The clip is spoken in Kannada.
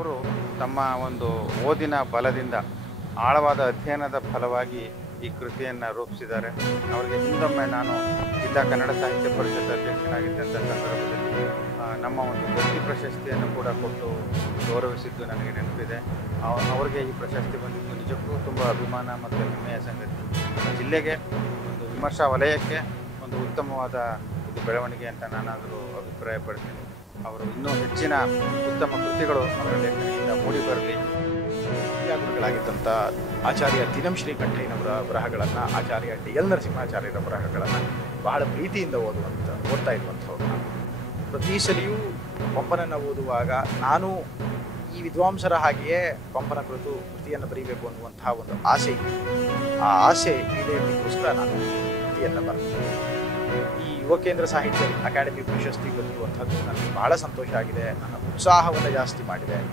ಅವರು ತಮ್ಮ ಒಂದು ಓದಿನ ಬಲದಿಂದ ಆಳವಾದ ಅಧ್ಯಯನದ ಫಲವಾಗಿ ಈ ಕೃತಿಯನ್ನು ರೂಪಿಸಿದ್ದಾರೆ. ಅವರಿಗೆ ಹಿಂದೊಮ್ಮೆ ನಾನು ಜಿಲ್ಲಾ ಕನ್ನಡ ಸಾಹಿತ್ಯ ಪರಿಷತ್ ಅಧ್ಯಕ್ಷನಾಗಿದ್ದಂಥ ಸಂದರ್ಭದಲ್ಲಿ ನಮ್ಮ ಒಂದು ವ್ಯಕ್ತಿ ಪ್ರಶಸ್ತಿಯನ್ನು ಕೂಡ ಕೊಟ್ಟು ಗೌರವಿಸಿದ್ದು ನನಗೆ ನೆನಪಿದೆ. ಅವರಿಗೆ ಈ ಪ್ರಶಸ್ತಿ ಬಂದಿದ್ದು ನಿಜಕ್ಕೂ ತುಂಬ ಅಭಿಮಾನ ಮತ್ತು ಹೆಮ್ಮೆಯ ಸಂಗತಿ. ಜಿಲ್ಲೆಗೆ ಒಂದು ವಿಮರ್ಶಾ ವಲಯಕ್ಕೆ ಒಂದು ಉತ್ತಮವಾದ ಇದು ಬೆಳವಣಿಗೆ ಅಂತ ನಾನಾದರೂ ಅಭಿಪ್ರಾಯಪಡ್ತೀನಿ. ಅವರು ಇನ್ನೂ ಹೆಚ್ಚಿನ ಉತ್ತಮ ಕೃತಿಗಳು ಅವರ ಲೇಖನಿಯಿಂದ ಮೂಡಿ ಬರಲಿ. ಗುರುಗಳಾಗಿದ್ದಂಥ ಆಚಾರ್ಯ ದಿನಂ ಶ್ರೀಕಂಠಯ್ಯನವರ ಬರಹಗಳನ್ನು, ಆಚಾರ್ಯ ಡಿ.ಎಲ್. ನರಸಿಂಹಾಚಾರ್ಯರ ಬರಹಗಳನ್ನು ಬಹಳ ಪ್ರೀತಿಯಿಂದ ಓದ್ತಾ ಇರುವಂಥವ್ರು ನಾನು. ಪ್ರತಿ ಸಲಿಯೂ ಪಂಪನನ್ನು ಓದುವಾಗ ನಾನು ಈ ವಿದ್ವಾಂಸರ ಹಾಗೆಯೇ ಪಂಪನ ಕುರಿತು ಕೃತಿಯನ್ನು ಬರೀಬೇಕು ಅನ್ನುವಂತಹ ಒಂದು ಆಸೆ ಇದೆ. ಆ ಆಸೆ ಈಡೇರಲಿಕ್ಕೋಸ್ಕರ ನಾನು ಕೃತಿಯನ್ನು ಬರೆದೆ. ಈ ಯುವ ಕೇಂದ್ರ ಸಾಹಿತ್ಯ ಅಕಾಡೆಮಿ ಪ್ರಶಸ್ತಿ ಬಂದಿರುವಂಥದ್ದು ನನಗೆ ಬಹಳ ಸಂತೋಷ ಆಗಿದೆ. ನನ್ನ ಉತ್ಸಾಹವನ್ನು ಜಾಸ್ತಿ ಮಾಡಿದೆ.